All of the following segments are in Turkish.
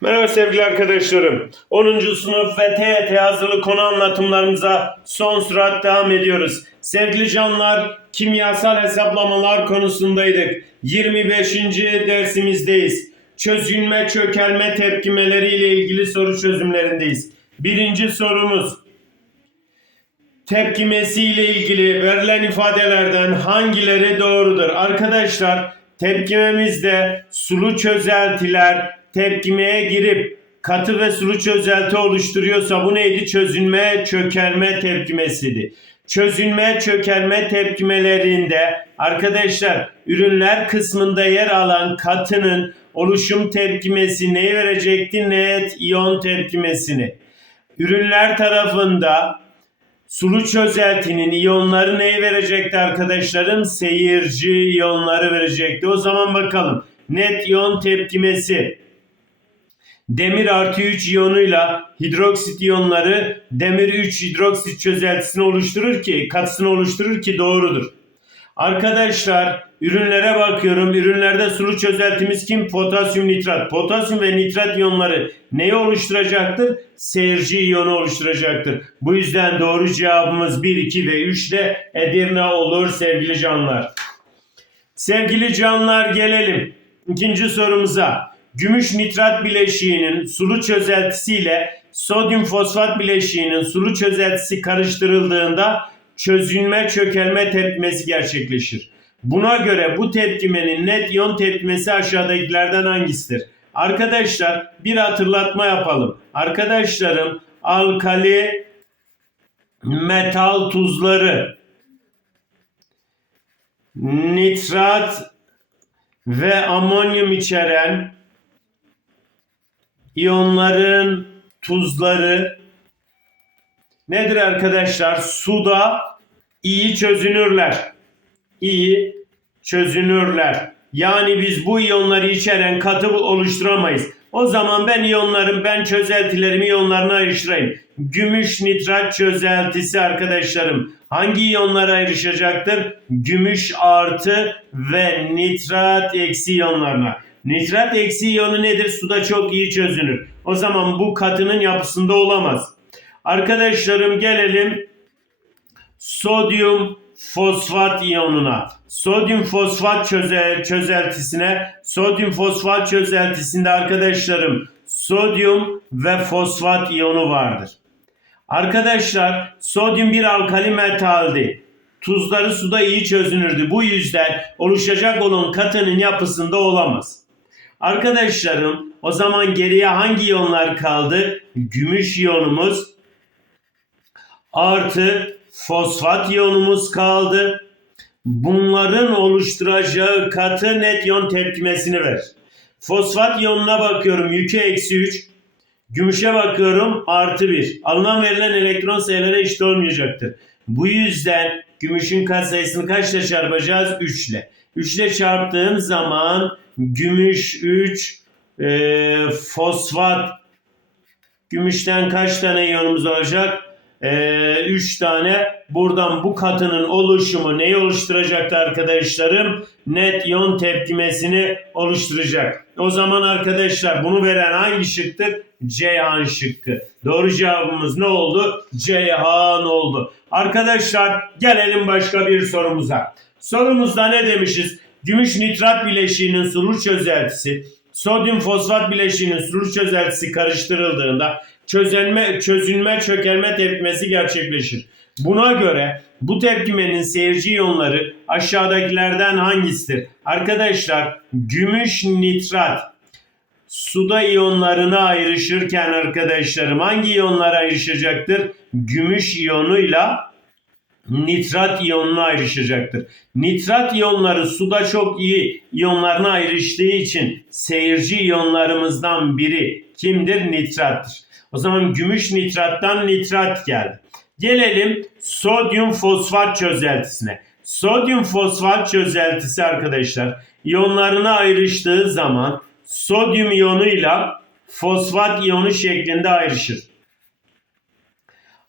Merhaba sevgili arkadaşlarım. 10. sınıf ve TYT hazırlık konu anlatımlarımıza son sürat devam ediyoruz. Sevgili canlar, kimyasal hesaplamalar konusundaydık. 25. dersimizdeyiz. Çözünme çökelme tepkimeleri ile ilgili soru çözümlerindeyiz. Birinci sorumuz. Tepkimesi ile ilgili verilen ifadelerden hangileri doğrudur? Arkadaşlar tepkimemizde sulu çözeltiler tepkimeye girip katı ve sulu çözelti oluşturuyorsa bu neydi? Çözünme çökelme tepkimesiydi. Çözünme çökelme tepkimelerinde arkadaşlar ürünler kısmında yer alan katının oluşum tepkimesi neyi verecekti? Net iyon tepkimesini. Ürünler tarafında Sulu çözeltinin iyonları neyi verecekti arkadaşlarım? Seyirci iyonları verecekti. O zaman bakalım. Net iyon tepkimesi. Demir artı 3 iyonuyla hidroksit iyonları demir 3 hidroksit çözeltisini oluşturur ki katısını oluşturur ki doğrudur. Arkadaşlar ürünlere bakıyorum. Ürünlerde sulu çözeltimiz kim? Potasyum nitrat. Potasyum ve nitrat iyonları neyi oluşturacaktır? Seyirci iyonu oluşturacaktır. Bu yüzden doğru cevabımız 1, 2 ve 3 de Edirne olur sevgili canlar. Sevgili canlar gelelim ikinci sorumuza. Gümüş nitrat bileşiğinin sulu çözeltisiyle sodyum fosfat bileşiğinin sulu çözeltisi karıştırıldığında çözünme çökelme tepkimesi gerçekleşir. Buna göre bu tepkimenin net iyon tepkimesi aşağıdakilerden hangisidir? Arkadaşlar bir hatırlatma yapalım. Arkadaşlarım alkali metal tuzları nitrat ve amonyum içeren iyonların tuzları nedir arkadaşlar? Suda iyi çözünürler. İyi çözünürler. Yani biz bu iyonları içeren katı oluşturamayız. O zaman ben iyonlarım, ben çözeltilerimi iyonlarına ayrıştırayım. Gümüş nitrat çözeltisi arkadaşlarım. Hangi iyonlara ayrışacaktır? Gümüş artı ve nitrat eksi iyonlarına. Nitrat eksi iyonu nedir? Suda çok iyi çözünür. O zaman bu katının yapısında olamaz. Arkadaşlarım gelelim sodyum fosfat iyonuna. Sodyum fosfat çözel, çözeltisine. Sodyum fosfat çözeltisinde arkadaşlarım sodyum ve fosfat iyonu vardır. Arkadaşlar sodyum bir alkali metaldi. Tuzları suda iyi çözünürdü. Bu yüzden oluşacak olan katının yapısında olamaz. Arkadaşlarım o zaman geriye hangi iyonlar kaldı? Gümüş iyonumuz artı fosfat iyonumuz kaldı. Bunların oluşturacağı katı net iyon tepkimesini ver. Fosfat iyonuna bakıyorum yükü eksi 3. Gümüşe bakıyorum artı 1. Alınan verilen elektron sayıları eşit olmayacaktır. Bu yüzden gümüşün kat sayısını kaçla çarpacağız? 3 ile. 3 ile çarptığım zaman gümüş 3, e, fosfat gümüşten kaç tane iyonumuz olacak? 3 tane buradan bu katının oluşumu neyi oluşturacaktı arkadaşlarım? Net iyon tepkimesini oluşturacak. O zaman arkadaşlar bunu veren hangi şıktır? Ceyhan şıkkı. Doğru cevabımız ne oldu? Ceyhan oldu. Arkadaşlar gelelim başka bir sorumuza. Sorumuzda ne demişiz? Gümüş nitrat bileşiğinin sulu çözeltisi, sodyum fosfat bileşiğinin sulu çözeltisi karıştırıldığında çözünme, çözünme çökelme tepkimesi gerçekleşir. Buna göre bu tepkimenin seyirci iyonları aşağıdakilerden hangisidir? Arkadaşlar gümüş nitrat suda iyonlarına ayrışırken arkadaşlarım hangi iyonlara ayrışacaktır? Gümüş iyonuyla nitrat iyonuna ayrışacaktır. Nitrat iyonları suda çok iyi iyonlarına ayrıştığı için seyirci iyonlarımızdan biri kimdir? Nitrattır. O zaman gümüş nitrattan nitrat geldi. Gelelim sodyum fosfat çözeltisine. Sodyum fosfat çözeltisi arkadaşlar iyonlarına ayrıştığı zaman sodyum iyonuyla fosfat iyonu şeklinde ayrışır.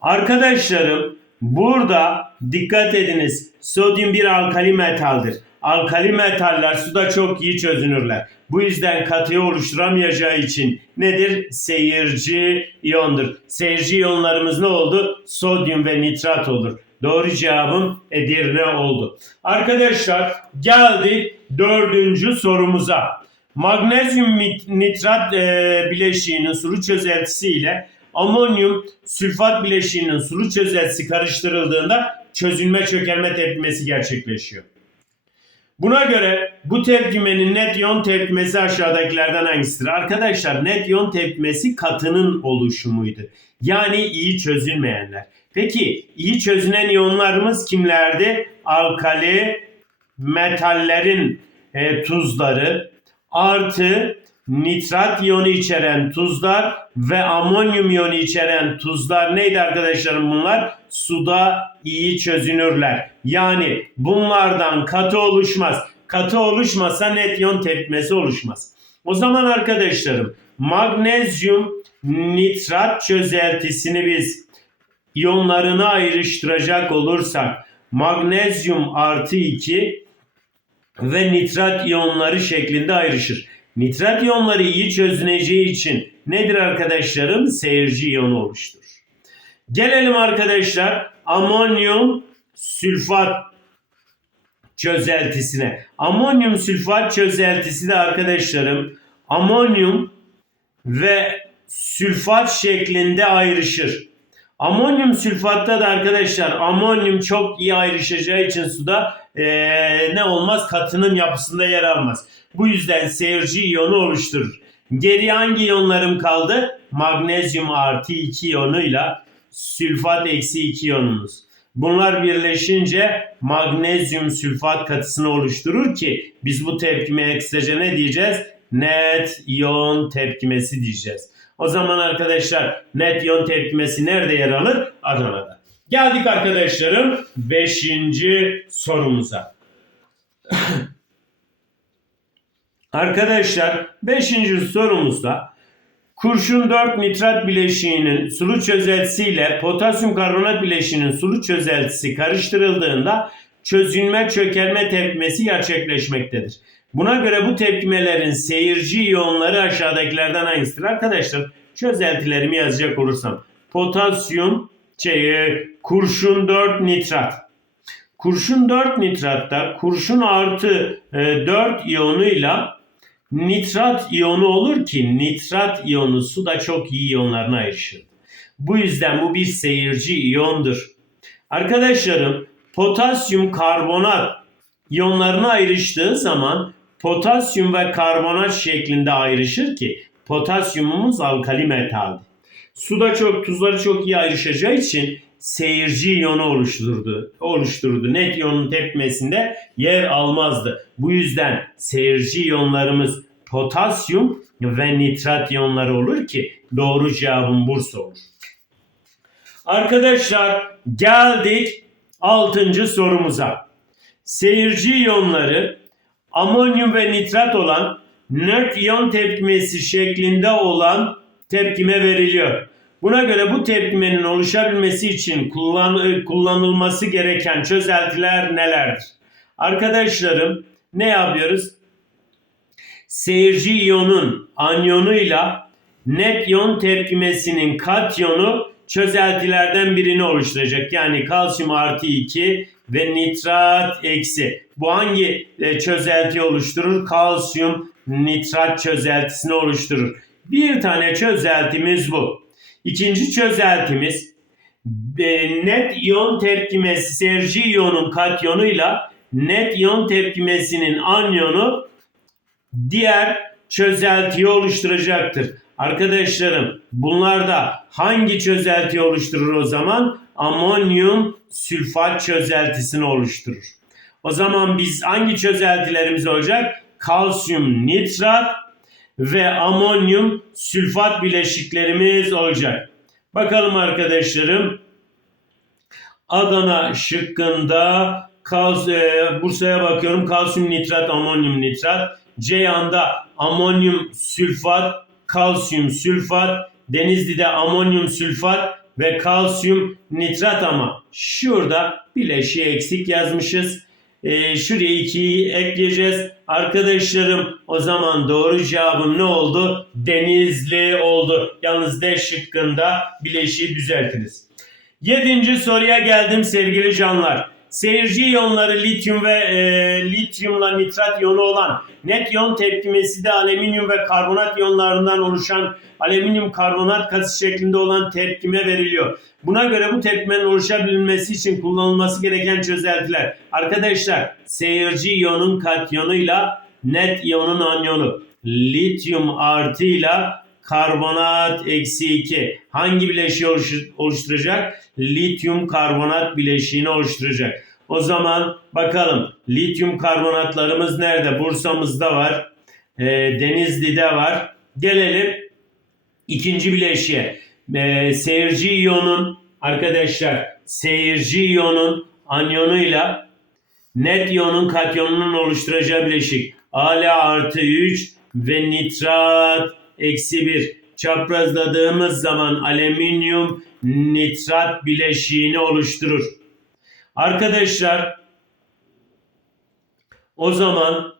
Arkadaşlarım burada dikkat ediniz sodyum bir alkali metaldir. alkali metaller suda çok iyi çözünürler. Bu yüzden katıyı oluşturamayacağı için nedir? Seyirci iyondur. Seyirci iyonlarımız ne oldu? Sodyum ve nitrat olur. Doğru cevabım Edirne oldu. Arkadaşlar geldik dördüncü sorumuza. Magnezyum nitrat e, bileşiğinin sulu çözeltisi ile amonyum sülfat bileşiğinin sulu çözeltisi karıştırıldığında çözülme çökelme tepkimesi gerçekleşiyor. Buna göre bu tepkimenin net iyon tepkimesi aşağıdakilerden hangisidir? Arkadaşlar net iyon tepkimesi katının oluşumuydu. Yani iyi çözülmeyenler. Peki iyi çözünen iyonlarımız kimlerdi? Alkali, metallerin e, tuzları artı nitrat iyonu içeren tuzlar ve amonyum iyonu içeren tuzlar neydi arkadaşlarım bunlar? Suda iyi çözünürler. Yani bunlardan katı oluşmaz. Katı oluşmasa net iyon tepkimesi oluşmaz. O zaman arkadaşlarım magnezyum nitrat çözeltisini biz iyonlarına ayrıştıracak olursak magnezyum artı 2 ve nitrat iyonları şeklinde ayrışır. Nitrat iyonları iyi çözüneceği için nedir arkadaşlarım? Seyirci iyonu oluşturur. Gelelim arkadaşlar amonyum sülfat çözeltisine. Amonyum sülfat çözeltisi de arkadaşlarım amonyum ve sülfat şeklinde ayrışır. Amonyum sülfatta da arkadaşlar amonyum çok iyi ayrışacağı için suda eee, ne olmaz katının yapısında yer almaz. Bu yüzden seyirci iyonu oluşturur. Geriye hangi iyonlarım kaldı? Magnezyum artı 2 iyonuyla sülfat eksi 2 iyonumuz. Bunlar birleşince magnezyum sülfat katısını oluşturur ki biz bu tepkimeye kısaca ne diyeceğiz? Net iyon tepkimesi diyeceğiz. O zaman arkadaşlar net iyon tepkimesi nerede yer alır? Adana'da. Geldik arkadaşlarım 5. sorumuza. Arkadaşlar 5. sorumuzda kurşun 4 nitrat bileşiğinin sulu çözeltisiyle potasyum karbonat bileşiğinin sulu çözeltisi karıştırıldığında çözünme çökelme tepkimesi gerçekleşmektedir. Buna göre bu tepkimelerin seyirci iyonları aşağıdakilerden hangisidir? Arkadaşlar çözeltilerimi yazacak olursam potasyum şey, kurşun 4 nitrat kurşun 4 nitratta kurşun artı e, 4 iyonuyla nitrat iyonu olur ki nitrat iyonu su da çok iyi iyonlarına ayrışır. Bu yüzden bu bir seyirci iyondur. Arkadaşlarım potasyum karbonat iyonlarına ayrıştığı zaman potasyum ve karbonat şeklinde ayrışır ki potasyumumuz alkali metaldi. Suda çok tuzları çok iyi ayrışacağı için seyirci iyonu oluşturdu. oluşturdu. Net iyonun tepkimesinde yer almazdı. Bu yüzden seyirci iyonlarımız potasyum ve nitrat iyonları olur ki doğru cevabım Bursa olur. Arkadaşlar geldik 6. sorumuza. Seyirci iyonları amonyum ve nitrat olan nört iyon tepkimesi şeklinde olan tepkime veriliyor. Buna göre bu tepkimenin oluşabilmesi için kullan- kullanılması gereken çözeltiler nelerdir? Arkadaşlarım ne yapıyoruz? Seyirci iyonun anyonuyla net iyon tepkimesinin katyonu çözeltilerden birini oluşturacak. Yani kalsiyum artı 2 ve nitrat eksi. Bu hangi e, çözelti oluşturur? Kalsiyum nitrat çözeltisini oluşturur. Bir tane çözeltimiz bu. İkinci çözeltimiz e, net iyon tepkimesi seyirci iyonun katyonuyla net iyon tepkimesinin anyonu diğer çözeltiyi oluşturacaktır. Arkadaşlarım bunlarda hangi çözeltiyi oluşturur o zaman? Amonyum sülfat çözeltisini oluşturur. O zaman biz hangi çözeltilerimiz olacak? Kalsiyum nitrat ve amonyum sülfat bileşiklerimiz olacak. Bakalım arkadaşlarım. Adana şıkkında kals, e, Bursa'ya bakıyorum. Kalsiyum nitrat, amonyum nitrat. Ceyhan'da amonyum sülfat, kalsiyum sülfat. Denizli'de amonyum sülfat ve kalsiyum nitrat ama şurada bileşiği eksik yazmışız. Ee, şuraya 2'yi ekleyeceğiz. Arkadaşlarım o zaman doğru cevabım ne oldu? Denizli oldu. Yalnız D şıkkında bileşiği düzeltiniz. Yedinci soruya geldim sevgili canlar. Seyirci iyonları lityum ve e, lityumla nitrat iyonu olan net iyon tepkimesi de alüminyum ve karbonat iyonlarından oluşan alüminyum karbonat katı şeklinde olan tepkime veriliyor. Buna göre bu tepkimenin oluşabilmesi için kullanılması gereken çözeltiler. Arkadaşlar seyirci iyonun katyonuyla net iyonun anyonu. Lityum artıyla karbonat eksi 2 hangi bileşiği oluştur- oluşturacak? Lityum karbonat bileşiğini oluşturacak. O zaman bakalım lityum karbonatlarımız nerede? Bursa'mızda var. e, Denizli'de var. Gelelim ikinci bileşiğe. E, seyirci iyonun arkadaşlar seyirci iyonun anyonuyla net iyonun katyonunun oluşturacağı bileşik. Ala artı 3 ve nitrat eksi 1. Çaprazladığımız zaman alüminyum nitrat bileşiğini oluşturur. Arkadaşlar o zaman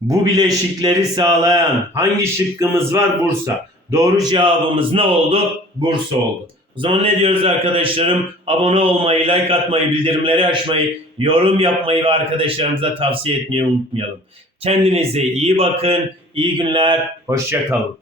bu bileşikleri sağlayan hangi şıkkımız var? Bursa. Doğru cevabımız ne oldu? Bursa oldu. O zaman ne diyoruz arkadaşlarım? Abone olmayı, like atmayı, bildirimleri açmayı, yorum yapmayı ve arkadaşlarımıza tavsiye etmeyi unutmayalım. Kendinize iyi bakın, iyi günler, hoşça kalın.